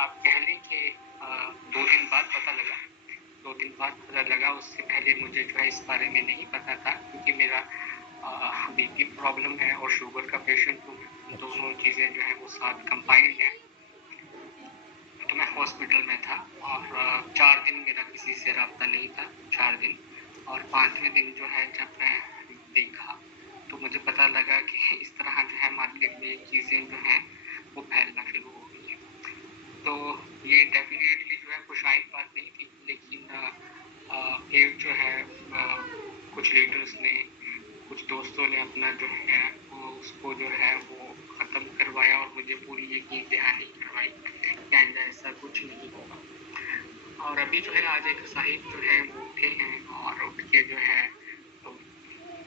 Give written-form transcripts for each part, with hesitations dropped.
آپ کہہ لیں کہ 2 دن بعد پتہ لگا. 2 دن بعد پتہ لگا. اس سے پہلے مجھے جو ہے اس بارے میں نہیں پتا تھا کیونکہ میرا بی پی پرابلم ہے اور شوگر کا پیشنٹ ہوں. دونوں چیزیں جو ہیں وہ ساتھ کمبائنڈ ہیں. تو میں ہاسپٹل میں تھا اور 4 دن میرا کسی سے رابطہ نہیں تھا. 4 دن. اور 5ویں دن جو ہے جب میں دیکھا تو مجھے پتہ لگا کہ اس طرح جو ہے مارکیٹ میں چیزیں جو ہیں وہ پھیلنا شروع ہو گئی ہیں. تو یہ ڈیفینیٹلی جو ہے خوشائن بات نہیں تھی, لیکن ایک جو ہے کچھ لیڈرز نے, کچھ دوستوں نے اپنا جو ہے وہ اس کو جو ہے وہ ختم کروایا اور مجھے پوری یقین دہانی کروائی کہ آئندہ ایسا کچھ نہیں ہوگا. اور ابھی جو ہے آج ایک صاحب جو ہے وہ اٹھے ہیں اور اٹھ کے جو ہے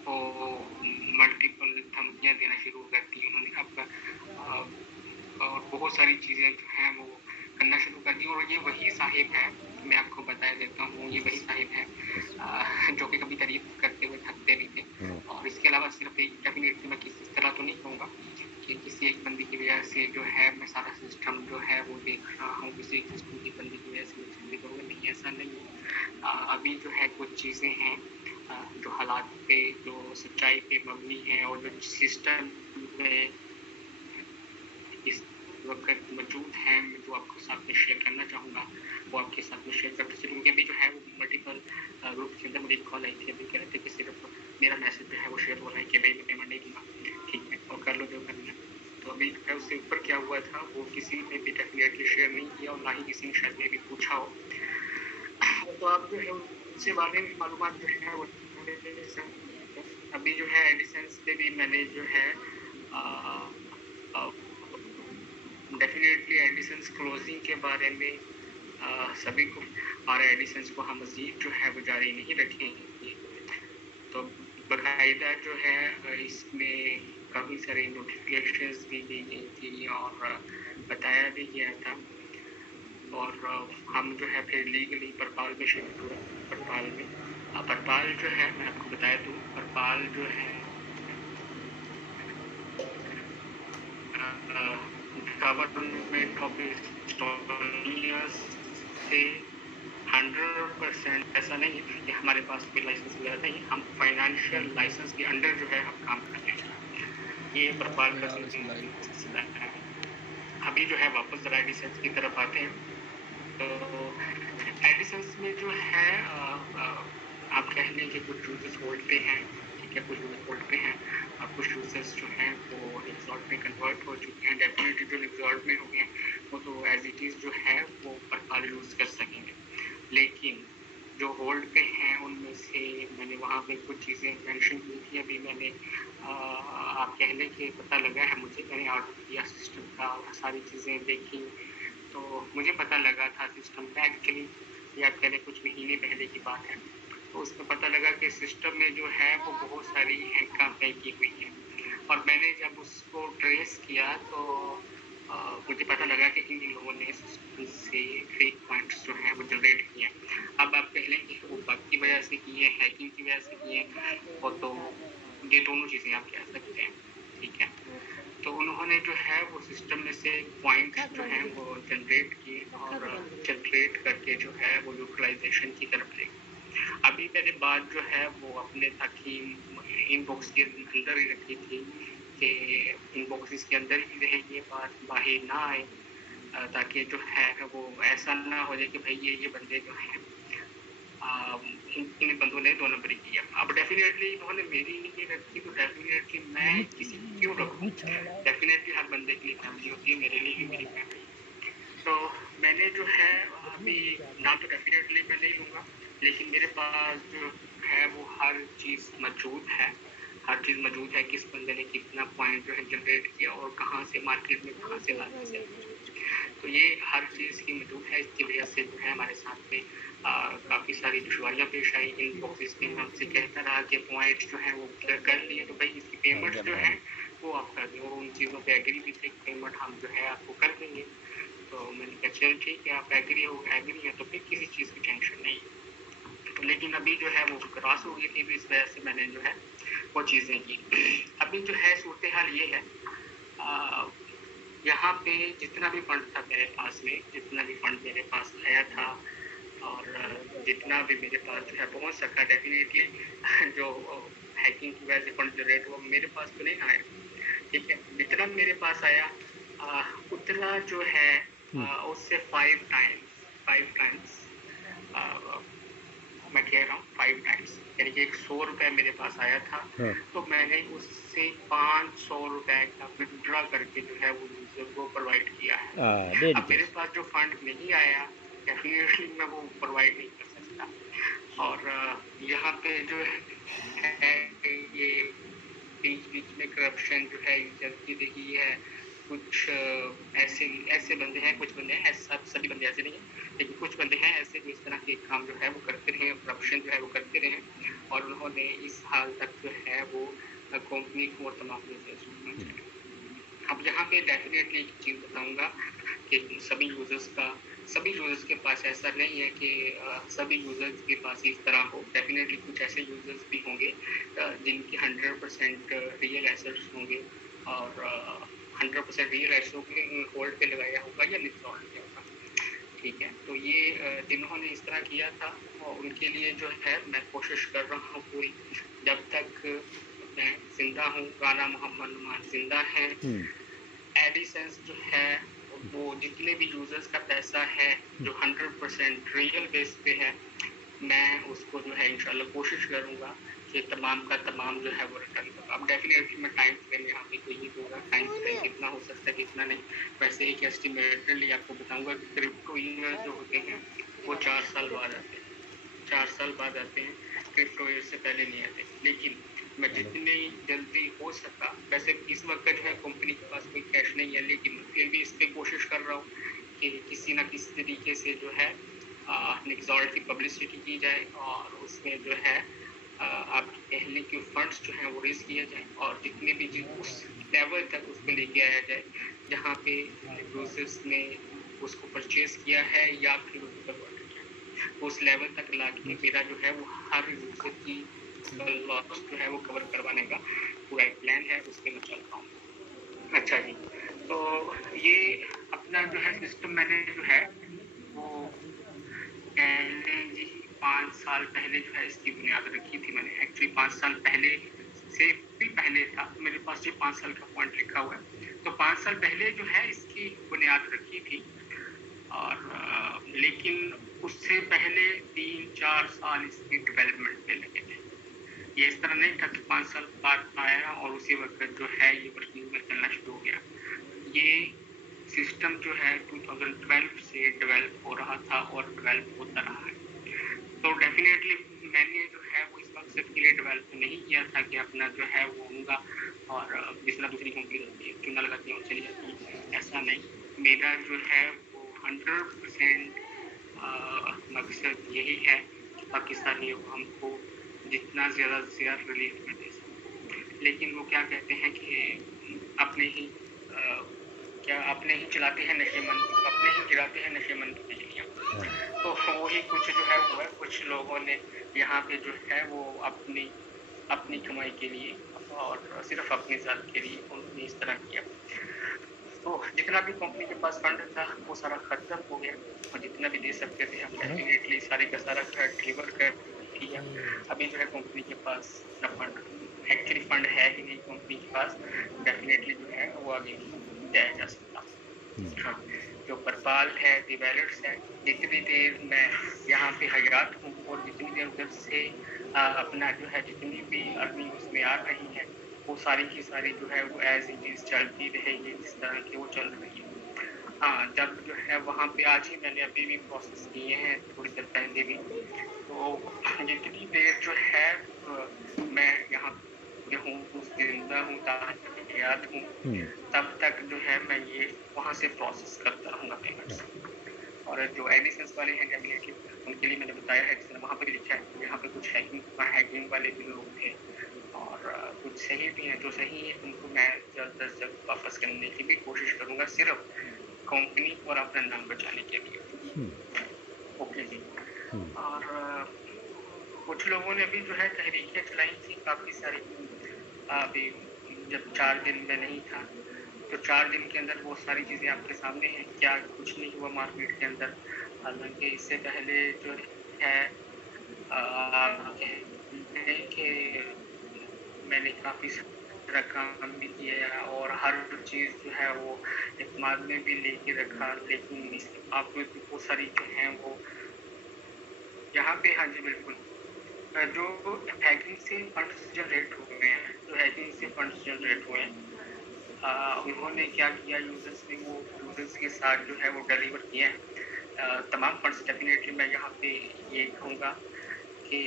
وہ ملٹیپل دھمکیاں دینا شروع کر دی انہوں نے. اب اور بہت ساری چیزیں جو ہیں وہ کرنا شروع کر دی. اور یہ وہی صاحب ہے, میں آپ کو بتا دیتا ہوں, یہ وہی صاحب ہے جو کہ کبھی تعریف کرتے ہوئے تھکتے نہیں تھے. اور اس کے علاوہ صرف ایک ڈیفینیٹلی میں کسی طرح تو نہیں کہوں گا کہ کسی ایک بندی کی وجہ سے جو ہے میں سارا سسٹم جو ہے وہ دیکھ رہا ہوں, کسی ایک سسٹم کی بندی کی وجہ سے میں چیزیں کروں گا. نہیں, ایسا نہیں ہے. ابھی جو ہے کچھ چیزیں ہیں جو حالات پہ, جو سچائی پہ مبنی ہیں اور جو سسٹم میں اس وقت موجود ہیں, جو آپ کے ساتھ میں شیئر کرنا چاہوں گا وہ آپ کے ساتھ میں شیئر کرتے چلوں گی. ابھی جو ہے وہ ملٹیپل گروپ کے اندر مجھے ایک کال آئی تھی, ابھی کہہ رہے تھے کہ صرف میرا میسج جو ہے وہ شیئر ہو رہا ہے کہ بھائی میں پیمنٹ نہیں دوں گا, ٹھیک ہے, اور کر لو جو کرنا ہے. تو ابھی جو ہے اس سے اوپر کیا ہوا تھا وہ کسی نے بھی ڈیفینیٹلی شیئر نہیں کیا اور نہ ہی کسی نے شاید میں بھی پوچھا ہو. تو آپ جو ہے اس کے بارے میں معلومات جو ہے وہ ابھی جو ہے ایڈیسنس پہ بھی میں نے جو ہے ڈیفینیٹلی ایڈیسنس کلوزنگ کے بارے میں سبھی کو, اور ایڈیسنس کو ہم مزید جو ہے وہ جاری نہیں رکھیں گے. تو باقاعدہ جو ہے اس میں کافی سارے نوٹیفکیشنز بھی دی گئی تھی اور بتایا بھی گیا تھا. اور ہم جو ہے پھر لیگلی پرپال میں شفٹ ہوئے. پرپال جو ہے میں آپ کو بتایا دوں, پرپال جو ہے گورنمنٹ آف اسٹونیا سے 100% ایسا نہیں ہے کہ ہمارے پاس کوئی لائسنس وغیرہ نہیں. ہم فائنینشیل لائسنس کے انڈر جو ہے ہم کام کر رہے ہیں. یہ پرپال کا سلسلہ ہے. ابھی جو ہے واپس ذرا ایڈیسنس کی طرف آتے ہیں. تو ایڈیسنس میں جو ہے آپ کہہ لیں کہ کچھ یوزرس ہولڈ پہ ہیں, ٹھیک ہے, کچھ یوزرس ہولڈ پہ ہیں اور کچھ یوزرس جو ہیں وہ ایگزالٹ میں کنورٹ ہو چکے ہیں. ڈیفینیٹلی جو ایگزالٹ میں ہو گئے ہیں وہ تو ایز اٹ از جو ہے وہ پرپال یوز کر سکیں گے. لیکن جو ہولڈ پہ ہیں ان میں سے میں نے وہاں پہ کچھ چیزیں مینشن کی تھی. ابھی میں نے آپ کہہ لیں کہ پتہ لگا ہے مجھے, میں نے آرڈر کیا سسٹم کا اور ساری چیزیں دیکھی تو مجھے پتہ لگا تھا سسٹم کا. ایکچولی یہ آپ کہہ لیں کچھ مہینے پہلے کی بات ہے. تو اس میں پتہ لگا کہ سسٹم میں جو ہے وہ بہت ساری ہینکا پینکی ہوئی ہیں. اور میں نے جب اس کو ٹریس کیا تو مجھے پتہ لگا کہ ان لوگوں نے سسٹم سے فیک پوائنٹس جو ہیں وہ جنریٹ کیے ہیں. اب آپ کہہ لیں کہ وہ بگ کی وجہ سے کیے, ہیکنگ کی وجہ سے کیے, اور تو یہ دونوں چیزیں آپ کہہ سکتے ہیں, ٹھیک ہے. تو انہوں نے جو ہے وہ سسٹم میں سے پوائنٹ جو ہیں وہ جنریٹ کیے اور جنریٹ کر کے جو ہے وہ یوٹیلائزیشن کی طرف لے. ابھی میں نے بات جو ہے وہ اپنے تک ہی ان باکس کے اندر ہی رکھی تھی کہ ان باکسز کے اندر ہی رہے یہ بات, باہر نہ آئے, تاکہ جو ہے وہ ایسا نہ ہو جائے کہ بھائی یہ بندے جو ہیں ان بندوں نے 2 نمبری کیا. اب ڈیفینیٹلی انہوں نے میری نہیں رکھی تو ڈیفینیٹلی میں کسی کیوں رکھوں. ڈیفینیٹلی ہر بندے کے لیے فیملی ہوتی ہے, میرے لیے بھی میری فیملی. تو میں نے جو ہے ابھی نہ تو ڈیفینیٹلی میں نہیں لوں گا, لیکن میرے پاس جو ہے وہ ہر چیز موجود ہے. کس بندے نے کتنا پوائنٹ جو ہے جنریٹ کیا اور کہاں سے مارکیٹ میں کہاں سے لانا سے. تو یہ ہر چیز کی موجود ہے. اس کی وجہ سے جو ہے ہمارے ساتھ میں کافی ساری دشواریاں پیش آئی. ان باکسز میں ہم سے کہتا رہا کہ پوائنٹ جو ہیں وہ کر لیے تو بھائی اس کی پیمنٹ جو ہے وہ آپ کر دیں, اور ان چیزوں پہ ایگری بھی تھے کہ پیمنٹ ہم جو ہے آپ کو کر دیں گے. تو میں نے کہا چل ٹھیک ہے, آپ ایگری ہے تو پھر کسی چیز کی ٹینشن نہیں. لیکن ابھی جو ہے وہ کراس ہو گئی تھی, اس وجہ سے میں نے جو ہے وہ چیزیں کی. ابھی جو ہے صورتحال یہ ہے यहाँ पे जितना भी फंड था मेरे पास में, जितना भी फंड मेरे पास आया था और जितना भी मेरे पास जो है पहुँच सका, डेफिनेटली जो हैकिंग की वजह से फंड जनरेट हुआ मेरे पास तो नहीं आया, ठीक है। जितना मेरे पास आया उतना जो है उससे 5 टाइम्स मैं कह रहा हूँ 5 टाइम्स, यानी कि 100 रुपये मेरे पास आया था, तो मैंने उससे 500 रुपये का विड्रॉ करके जो है वो यूजर को प्रोवाइड किया है। अब मेरे पास जो फंड नहीं आया, डेफिनेटली मैं वो प्रोवाइड नहीं कर सकता। और यहाँ पे जो है ये बीच बीच में करप्शन जो है चलती रही है। कुछ ऐसे ऐसे बंदे हैं, कुछ बंदे हैं, सभी बंदे ऐसे नहीं हैं, लेकिन कुछ बंदे हैं ऐसे जो इस तरह के काम जो है वो करते रहे, करप्शन जो है वो करते रहे, और उन्होंने इस हाल तक जो है वो कंपनी को और तमाम यूजर्स को पहुँचाया। अब यहाँ पे डेफिनेटली एक चीज़ बताऊँगा कि सभी यूजर्स के पास ऐसा नहीं है कि सभी यूजर्स के पास इस तरह हो। डेफिनेटली कुछ ऐसे यूजर्स भी होंगे जिनके 100% रियल एसेट्स होंगे और 100% रियल एसेट्स को होल्ड पे लगाया होगा या निचोड़ दिया होगा, ठीक है। तो ये जिन्होंने इस तरह किया था उनके लिए जो है मैं कोशिश कर रहा हूँ पूरी, जब तक मैं जिंदा हूँ, गाना मोहम्मद नुमान जिंदा है, एडिसेंस जो है वो जितने भी यूजर्स का पैसा है जो 100% रियल बेस पे है, मैं उसको जो है इंशाल्लाह कोशिश करूँगा कि तमाम का तमाम जो है वो रिटर्न करूँ। अब डेफिनेटली मैं टाइम फ्रेम यहाँ पे कोई नहीं दूंगा, टाइम फ्रेम कितना हो सकता है कितना नहीं, वैसे एक एस्टिमेटली आपको बताऊँगा कि क्रिप्टो ईयर जो होते हैं वो 4 साल बाद आते हैं, 4 साल बाद आते हैं, क्रिप्टो ईयर से पहले नहीं आते। लेकिन मैं जितनी जल्दी हो सका, वैसे इस वक्त जो है कंपनी के पास कोई कैश नहीं है, लेकिन फिर भी इस पर कोशिश कर रहा हूँ कि किसी ना किसी तरीके से जो है निक्सॉल्ट की पब्लिसिटी की जाए और उसमें जो है आपके कहने के फंड्स जो हैं वो रेज किया जाए और जितने भी उस लेवल तक उसको लेके आया जाए जहाँ पे यूजर्स ने उसको परचेज किया है या फिर उसको उस लेवल तक ला के मेरा जो है वो हर यूजर की लॉस जो है वो कवर करवाने का पूरा एक प्लान है, उस पर मैं चल रहा हूँ। अच्छा जी, तो ये अपना जो है सिस्टम मैंने जो है वो पहले जी 5 साल पहले जो है इसकी बुनियाद रखी थी मैंने। एक्चुअली 5 साल पहले से भी पहले था, मेरे पास ये 5 साल का पॉइंट लिखा हुआ है, तो 5 साल पहले जो है इसकी बुनियाद रखी थी और लेकिन उससे पहले 3-4 साल इसकी डेवलपमेंट पे लगे थे। ये इस तरह नहीं था कि 5 साल बाद आया और उसी वक्त जो है ये वर्किंग में चलना शुरू हो गया। ये सिस्टम जो है 2012 से डेवलप हो रहा था और डेवलप होता रहा है। तो डेफिनेटली मैंने जो है वो इस मकसद के लिए डेवलप नहीं किया था कि अपना जो है वो होगा और जिस तरह दूसरी कंपनी होती है चुना लगाती है और चली जाती है, ऐसा नहीं। मेरा जो है वो 100% मकसद यही है कि पाकिस्तानी हमको जितना ज़्यादा से ज़्यादा रिलीफ में दे सकें। लेकिन वो क्या कहते हैं कि अपने ही क्या अपने ही चलाते हैं नशेमंद, अपने ही गिराते हैं नशेमंद की बिजलियाँ। तो वही कुछ जो है हुआ, कुछ लोगों ने यहाँ पे जो है वो अपनी अपनी कमाई के लिए और सिर्फ अपनी ज़ात के लिए उन्होंने इस तरह किया। तो जितना भी कंपनी के पास फंड था वो सारा खत्म हो गया और जितना भी दे सकते थे हम डेफिनेटली सारे का सारा डिलीवर कर दिया। अभी जो है कंपनी के पास ना फंड, एक्चुअली फंड है ही नहीं कंपनी के पास, डेफिनेटली जो है वो आगे नहीं जाया जा सकता। हाँ, जो परपाल है, डिवेलर्स है, जितनी देर मैं यहाँ पे हयात हूँ और जितनी देर उधर से अपना जो है जितनी भी अर्निंग उसमें आ रही है वो सारी की सारी जो है वो एज इट इज चलती रहेगी जिस तरह की वो चल रही है। हाँ, जब जो है वहाँ पे आज ही मैंने अभी भी प्रोसेस किए हैं थोड़ी देर पहले भी, तो जितनी देर जो है मैं यहाँ पे हूँ, जिंदा हूँ, याद हूँ, तब तक जो है मैं ये वहाँ से प्रोसेस करता रहूँगा पेमेंट्स। और जो एडिसेंस वाले हैं डेफिनेटली उनके लिए मैंने बताया है, जिसने वहाँ पे लिखा है यहाँ पे कुछ हैकिंग वाले भी लोग थे और कुछ सही भी हैं, जो सही है उनको मैं जल्द से जल्द वापस करने की भी कोशिश करूँगा, सिर्फ कंपनी और अपना नाम बचाने के लिए। ओके जी। और कुछ लोगों ने भी जो है तहरीकें चलाई थी काफ़ी सारी, अभी जब 4 दिन में नहीं था तो 4 दिन के अंदर वो सारी चीज़ें आपके सामने हैं, क्या कुछ नहीं हुआ मार्केट के अंदर। हालांकि इससे पहले जो है कि मैंने काफ़ी सारा काम भी किया और हर चीज़ जो है वो इत्मीनान में भी लेके रखा, लेकिन इसके बावजूद भी वो सारी जो हैं वो यहाँ पे, हाँ जी बिल्कुल, जो हैकिंग से फंड्स जनरेट हुए हैं, उन्होंने क्या किया, यूजर्स ने वो यूजर्स के साथ जो है वो डिलीवर किए हैं तमाम फंड्स। डेफिनेटली मैं यहाँ पे ये कहूँगा कि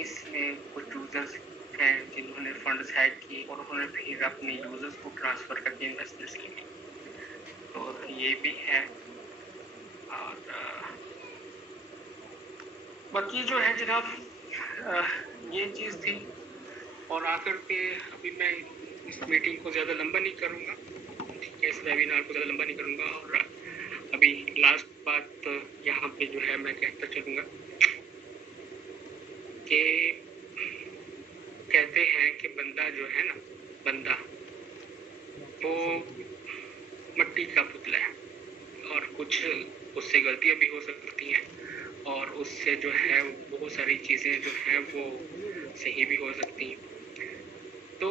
इसमें कुछ यूजर्स हैं जिन्होंने फंड्स हैक किए और उन्होंने फिर अपने यूजर्स को ट्रांसफ़र करके इन्वेस्टमेंट्स के लिए, तो ये भी है। और बाकी जो है जनाब ये चीज़ थी। और आखिर पे अभी मैं इस मीटिंग को ज़्यादा लंबा नहीं करूँगा, ठीक है, इस वेबिनार को ज़्यादा लंबा नहीं करूँगा। और अभी लास्ट बात यहाँ पे जो है मैं कहता चलूँगा कि कहते हैं कि बंदा जो है ना, बंदा वो मिट्टी का पुतला है और कुछ उससे गलतियाँ भी हो सकती हैं और उससे जो है बहुत सारी चीज़ें जो हैं वो सही भी हो सकती हैं। तो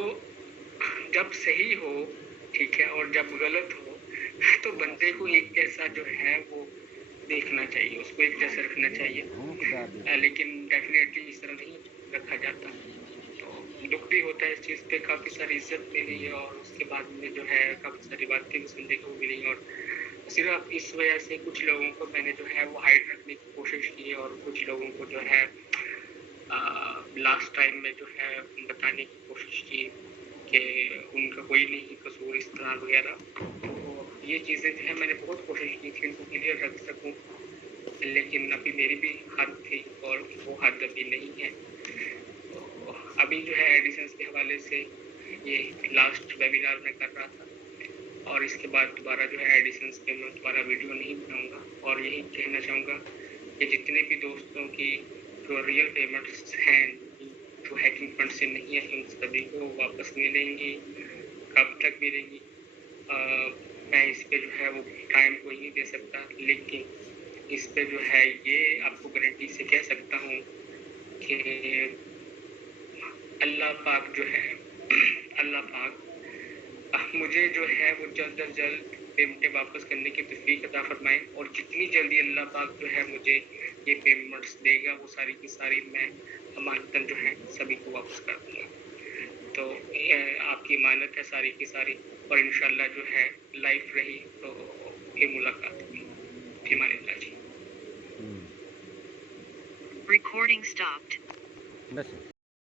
जब सही हो, ठीक है, और जब गलत हो तो बंदे को एक जैसा जो है वो देखना चाहिए, उसको एक जैसा रखना चाहिए, लेकिन डेफिनेटली इस तरह नहीं रखा जाता। तो दुख भी होता है इस चीज़ पे, काफ़ी सारी इज्जत मिली और उसके बाद में जो है काफ़ी सारी बातें भी सुनने को मिली और सिर्फ इस वजह से कुछ लोगों को मैंने जो है वो हाइड रखने की कोशिश की और कुछ लोगों को जो है लास्ट टाइम में जो है बताने की कोशिश की कि उनका कोई नहीं कसूर इस तरह वगैरह। तो ये चीज़ें जो है मैंने बहुत कोशिश की थी उनको क्लियर रख सकूं, लेकिन अभी मेरी भी हद थी और वो हद अभी नहीं है। तो अभी जो है एडिशंस के हवाले से ये लास्ट वेबिनार में कर रहा था और इसके बाद दोबारा जो है एडिशंस पे मैं दोबारा वीडियो नहीं बनाऊंगा। और यही कहना चाहूँगा कि जितने भी दोस्तों की जो रियल पेमेंट्स हैं जो हैकिंग फंड से नहीं है उन सभी को वापस मिलेंगी। कब तक मिलेंगी मैं इस पे जो है वो टाइम कोई नहीं दे सकता, लेकिन इस पे जो है ये आपको गारंटी से कह सकता हूँ कि अल्लाह पाक जो है अल्लाह पाक मुझे जो है वो जल्द से जल्द पेमेंटें वापस करने की तौफीक अता फरमाए और जितनी जल्दी अल्लाह पाक जो है मुझे ये पेमेंट्स देगा वो सारी की सारी मैं अमानतन जो है सभी को वापस कर दूँगा। तो आपकी अमानत है सारी की सारी और इंशाल्लाह जो है लाइफ रही तो फिर मुलाकात होगी। फिर जी। Recording stopped. बस